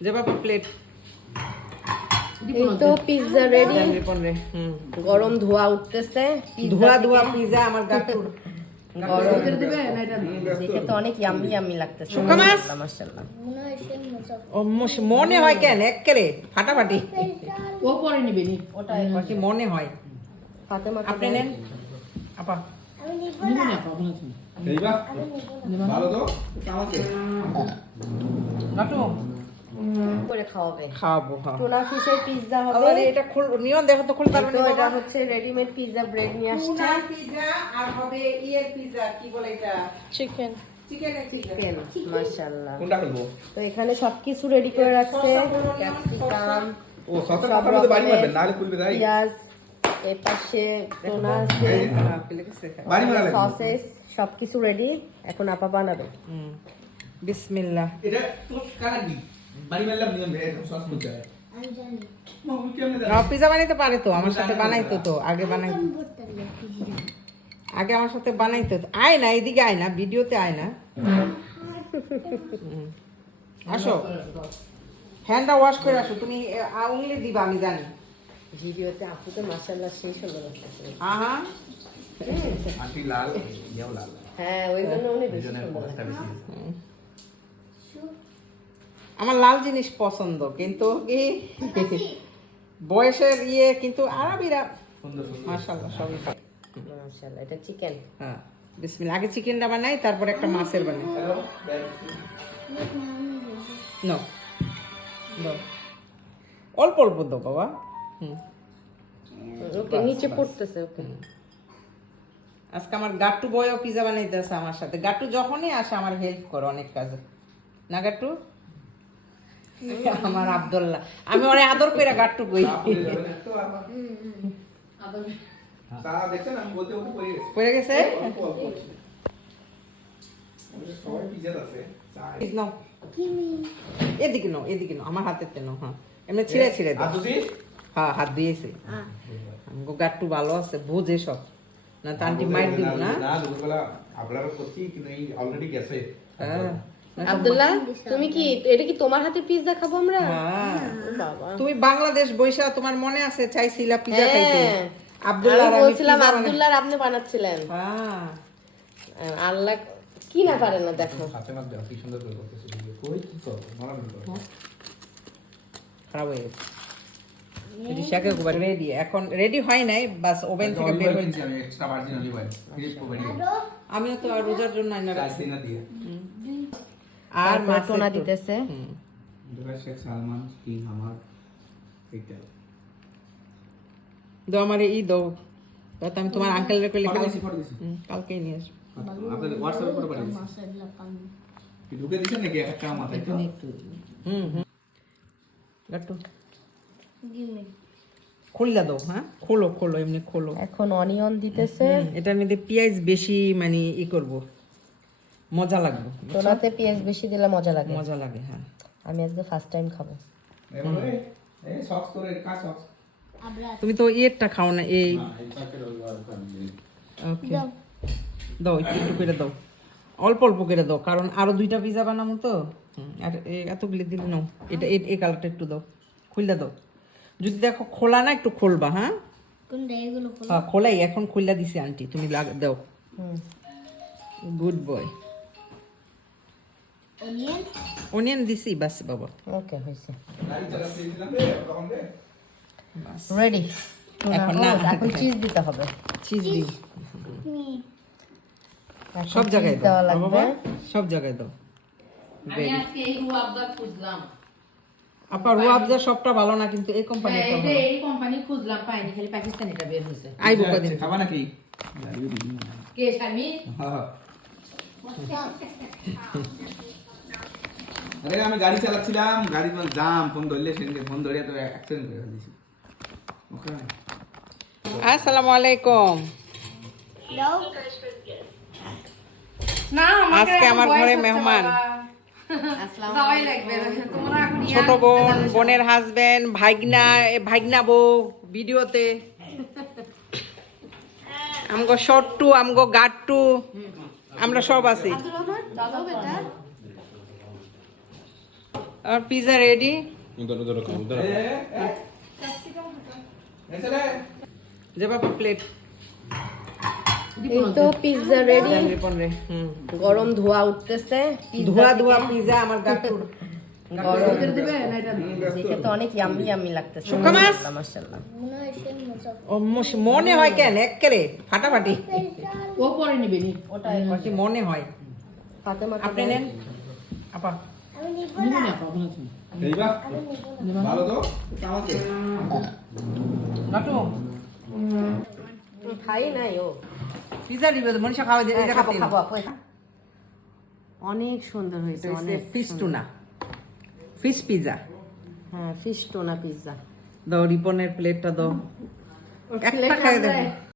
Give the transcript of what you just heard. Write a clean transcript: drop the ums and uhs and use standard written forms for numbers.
যে বাবা প্লেট এই তো পিৎজা রেডি। গরম ধোয়া উঠতেছে। ধোয়া ধোয়া পিৎজা আমার গাটুর দেখে তো অনেক ইয়াম্মি ইয়াম্মি লাগতেছে। শুকা মাছ? মাশাআল্লাহ। মনে হয় কেন এক্কেরে ফাটাফাটি ও পরে নিবে নি। ওটা কি মনে হয়। ফাতেমা আপনি নেন আপা। নিবে না পাবো না তুমি। এইবা ভালো তো আমাকে গাটু করে খাওয়াবে। খাওয়াবো হ্যাঁ। টুনা ফিশের পিৎজা হবে। আবার এটা খুল নিয়ন দেখো তো খুলতে পারবে তো না এটা হচ্ছে রেডিমেড পিৎজা ব্রেড নিয়ে আসছে। টুনা পিৎজা আর হবে ইয়ের পিৎজা কি বলে এটা চিকেন। চিকেনের পিৎজা। চিকেন মাশাআল্লাহ। কোনটা করবো? তো এখানে সবকিছু রেডি করে রাখছে। ক্যাপসিকাম, ও সসের কথা বলতে বাড়ি মারবেন নাহলে খুলবে তাই পেঁয়াজ, এর পাশে টুনা আছে, বাড়ি মারবেন সসেস সবকিছু রেডি। এখন আপা বানাবে। বিসমিল্লাহ। এটা তো কালার কি বাড়ি মারলাম নিয়ম এটা সস করতে হয় আমি জানি মামু কেমনে না পিৎজা বানাইতে পারে তো আমার সাথে বানাইতো তো আগে বানাইতো আগে আমার সাথে বানাইতো তো। আয় না এদিকে আয় না ভিডিওতে আয় না আসো হ্যান্ডটা ওয়াশ করে আসো তুমি উংলি দিবা আমি জানি ভিডিওতে আপুকে মাশাআল্লাহ সেই সুন্দর লাগতেছে। আহা আন্টি লাল ইয়াও লাল হ্যাঁ ওই জন্য উনি বেশি সুন্দর এটা লাগছে। বেশি আমার লাল জিনিস পছন্দ কিন্তু কি বয়সের ইয়ে কিন্তু আরবিরা সুন্দর সুন্দর মাশাআল্লাহ সবই খায়। মাশাআল্লাহ এটা চিকেন। হ্যাঁ বিসমিল্লাহ আগে চিকেনটা বানাই তারপর একটা মাছের বানাই হ্যালো নো দাও অল্প অল্প দাও বাবা ওকে নিচে পড়তেছে ওকে। আজকে আমার গাট্টু বয়ও পিজা বানাইতেছে আমার সাথে গাট্টু যখনই আসে আমার হেল্প করে অনেক কাজে না গাট্টু আমার আব্দুল্লাহ আমি অনেক আদর করে গাট্টু কই তা দেখছেন আমি বলতে বলতে পড়ে গেছি পড়ে গেছে অল্প অল্প সবাই পিজা আছে প্লিজ নাও এদিকে নাও আমার হাতেতে নাও হ্যাঁ এমনি ছিঁড়ে ছিঁড়ে দাও আসুছি হ্যাঁ হাত দিয়েছে আমগো গাট্টু ভালো আছে বুঝে সব না তো আন্টি মাইর দিব না না দুপুরবেলা আপনারা করছি কিন্তু এই অলরেডি গেছে হ্যাঁ আব্দুল্লাহ তুমি কি এটা কি তোমার হাতে পিৎজা খাবো আমরা? হ্যাঁ বাবা তুমি বাংলাদেশ বৈশা তোমার মনে আছে চাইছিলা পিজা খাইতে হ্যাঁ আব্দুল্লাহ আমি আর আমি বলছিলাম পিজা বানাই- আব্দুল্লাহ আপনি বানাচ্ছিলেন। হ্যাঁ আল্লাহ কি না পারে না দেখো। হাতে মাছ দাও কি সুন্দর করে করতেছে কই কি তো নরম নরম খারাপ হয়ে গেছে এটি শাকে গোবার রেডি এখন রেডি হয় নাই বাস ওভেন থেকে বের হয়েছে আমি extra virgin olive oil fridge করে দিই আমিও তো আর রোজার জন্য আইনা রাখছি চাইছি না দিয়ে আর তারপর মাছ টোনা একটু। দিতেছে। হুম। দুবাই শেখ সালমান কিং আমার এইটা দাও আমার ই দাও তাতে আমি তোমার আঙ্কেলের কইলে ফটো কালকে দিছি ফটো দিছি কালকেই নিয়ে আসবো আপনাদের হোয়াটসঅ্যাপে করে পাঠিয়ে দিছি কি ঢুকে দিছেন নাকি একটা মাথায় তো হুম গাট্টু খুললা দাও হ্যাঁ খোলো এমনি খোলো এখন অনিয়ন দিতেছে। এটার মধ্যে পেঁয়াজ বেশি মানে ই করব মজা লাগবে টোনাতে পেঁয়াজ বেশি দিলে মজা লাগে। মজা লাগে হ্যাঁ আমি আজকে ফার্স্ট টাইম খাবো। এবারে এই সক্স করে কা সক্স তুমি তো ইয়েরটা খাও না এই না এই প্যাকেট ওই ওকে দাও একটু করে দাও অল্প অল্প করে দাও কারণ আরো দুইটা পিজা বানাবো তো আর এতগুলি দিলে নাও এটা এই কালারটা একটু দাও খুললা দাও যদি দেখো খোলা না একটু খুলবা হ্যাঁ হ্যাঁ খোলাই এখন খুললা দিছে আন্টি তুমি দাও গুড বয় অনিয়ন দিছি বাস বাবা ওকে হয়েছে গাড়ি চালাতে দিলাম রে তখন রে রেডি। এখন না। এখন চিজ দিতে হবে। চিজ দিই এখন সব জায়গায় cheese দাও দেওয়া লাগবে। বাবা সব জায়গায় দাও আমি আজকে এই রুয়াবদা খুঁজলাম। আপা রুয়াবজা সবটা ভালো না কিন্তু এই কোম্পানিটা এই যে ভালো এই কোম্পানি খুঁজলাম পাইনি খালি পাকিস্তানিটা বের হয়েছে। আইবো কদিন খাবা নাকি কে শারমি? হ্যাঁ আরে আমি গাড়ি চালাচ্ছিলাম গাড়ি জাম ফোন ধরলে সেদিনকে ফোন ধরে তো অ্যাক্সিডেন্ট করে ফেলেছি ওকে আসসালামু আলাইকুম না আজকে আমার ঘরে মেহমান যাওয়াই লাগবে তোমরা ছোট বোন বোনের হাজবেন্ড ভাগনা বউ ভিডিওতে আমগো শর্টটু আমগো গাট্টু আমরা সব আছি আর পিজা রেডি। যে বাবা প্লেট এই তো পিৎজা রেডি, রিপন রে। গরম ধোয়া উঠতেছে, ধোয়া ধোয়া পিজা আমার গাটুর গরম দিবে না এটা দেখে তো অনেক ইয়াম্মি ইয়াম্মি লাগতেছে। শুকা মাছ? মাশাআল্লাহ। ও মনে হয় কেন একেরে ফাটাফাটি ও পরে নিবে নি ওটাই কি মনে হয়। ফাতেমা আপনি নেন আপা। নিবে না প্রবলেম আছে এইবা ভালো তো আমাকে গাটু খাই নাই ও। পিজা দিবে তো মনীষা খাওয়া দিয়ে এই জায়গা খাবো আপু। অনেক সুন্দর হয়েছে, অনেক ফিশ টুনা ফিশ পিজা। হ্যাঁ, ফিশ টোনা পিৎজা। দাও রিপনের প্লেটটা দাও, একটা খাই দেখো।